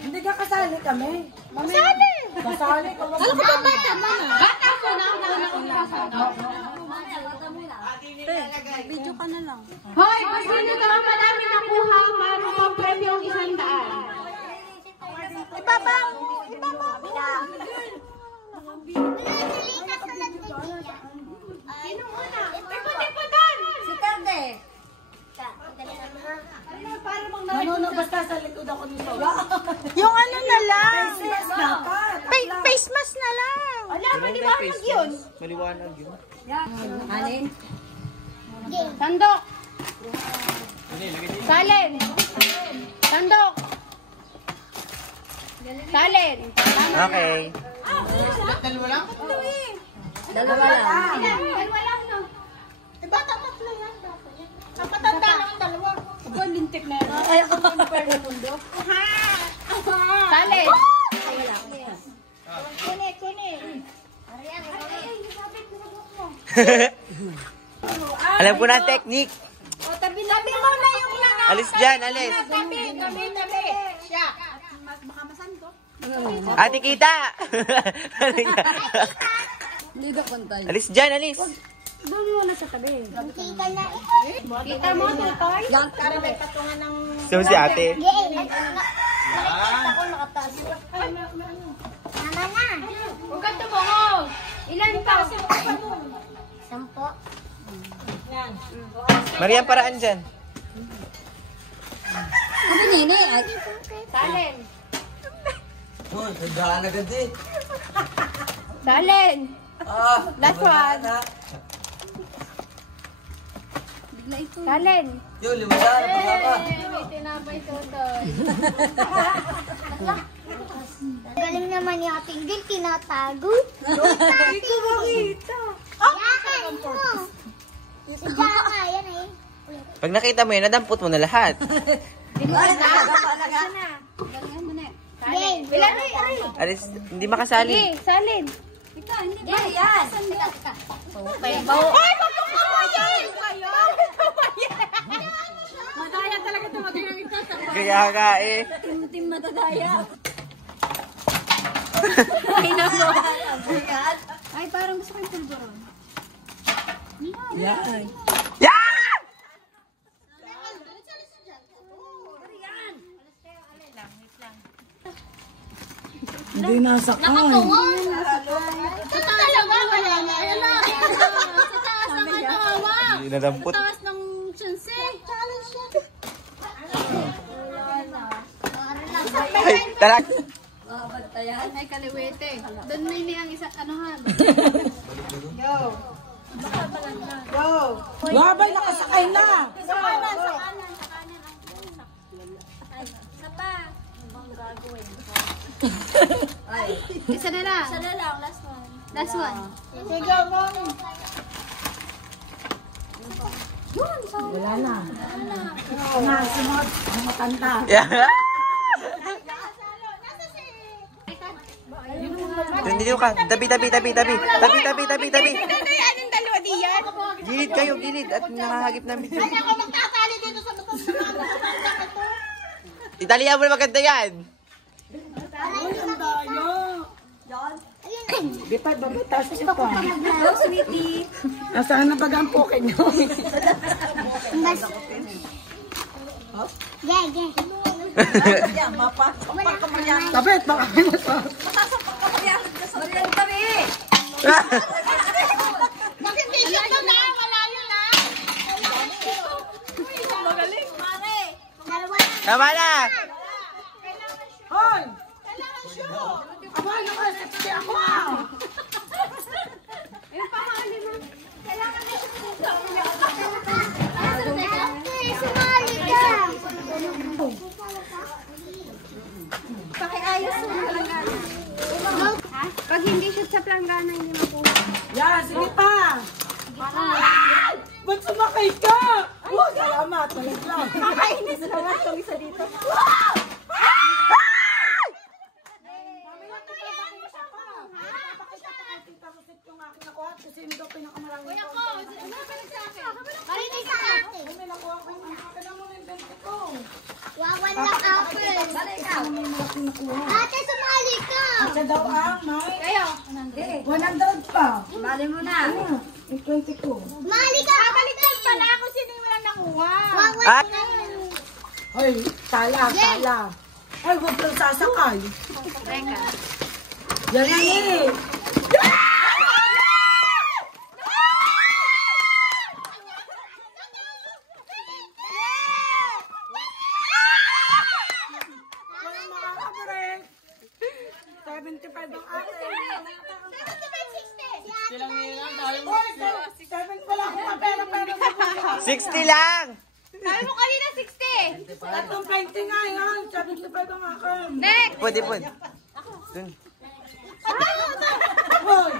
Hindi ka kasali kami. Kasali! Kasali ka. Alam ko ba bata mo na? Bata ko na. Video ka na lang. Hoy, mas sino daw ang marami nakuha para mag-premyo yung 100? Ibaba mo! Sino una? Ipon doon! Si Terde. Manunod basta sa likod ako nito. Yung ano na lang. Face Face mask na lang. Wala, maliwanag yun. Maliwanag yun. Alin? Sandok. Salin. Sandok. Salin. Okay. Dalawa lang, no? Bata tatlo yan. Ang matanda lang ang dalawa. Aba, lintik na yan. Kaya ko pa ng mundo. Salin. Kuni. Alam ko na ang technique. O, tabi mo na yung lang. Alis dyan, alis. Tabi. Siya. Baka masan ko. Ate Kita! Hindi ka pantay. Alis dyan, alis. Doon muna sa tabi. Kita na. Kita mo, Totoy? Para may patungan ng... So si ate. Nakikita ko nakataas. Mama na. Huwag ka tumuhog. Ilan pa? 10. Yan. Mariam, paraan dyan. Ano nini? Salin. Oh, nagdaan agad eh. Salin. Last one. Bigla ito. Salin. Yung limutan, pa. May tinapay Totoy. Galing naman yung ating girl, tinatago. Hindi ko makita. Yakan mo. Sadya nga, yan eh. Pag nakita mo yun, nadampot mo na lahat. Galingan mo na. Salin. Ilan ay? Alis, hindi makasali. Sige, salin. Ika, hindi ba yan? Okay, bawo. Ay, magkakawayan! Madaya talaga ito magaling ito. Kaya nga eh. Tim madadaya. Ay, nako. Ay, parang gusto ko yung pulburon. Yan. Yan! Hindi nasakay. Sa taas lang wala na. Sa taas ng ano, hawak. Hindi nadampot. Sa taas ng chance. Ay, talag. Ay, kaliwete. Doon na yun ang isa, ano ha? Wabay, nakasakay na. Sa kanan. Isa pa. Isa na lang. Last one. Last one. Sige, mom. Wala na. Sumasunod. Ang matanda. Yeah. Dito ka. Tabi. Anong dalawa diyan? Gilid kayo, gilid. At nakahagip ng video. Ako magtatali dito sa butas ng Italian mo na maganda yan. Ay, ang dayo. Di pa, babata sa ito. Hello, sweetie. Nasaan na baga ang poke nyo? Tapit, baka mo to. Bakit t-shirt daw na? Malayo na. Magaling. Mare. Tama na. Hoy! Aba, nakasakti ako ah! Ayun pa, mahali mo. Kailangan na siya. Sumali ka. Pakiayos mo planggana. Pag hindi shoot sa planggana, hindi makuha. Yan, sige pa! Ba't sumakay ka? Huwag, salamat. Malit lang. Makainis naman itong isa dito. Kuya ko, ano ba sa akin? Marinig sa akin. Wawan ng apple. may malaking nakuha. Ate, sumali ka. Siya daw ang may Kayo. 100 pa. Mali mo na. Ano? May 20 ko. Sumali ka. Baliktad pala ako sino yung walang nakuha. Ah! Hoy, tala, tala. Ay, huwag kang sasakay. Teka. Yan na eh. Walang makakabrek. 75 ang akin. Hoy, 7 pala ako pa pera. 60 lang! Sabi mo kanina 60. Tatlong 20 nga yan. 75 ang akin. Next. Pwede. Dun. Hoy!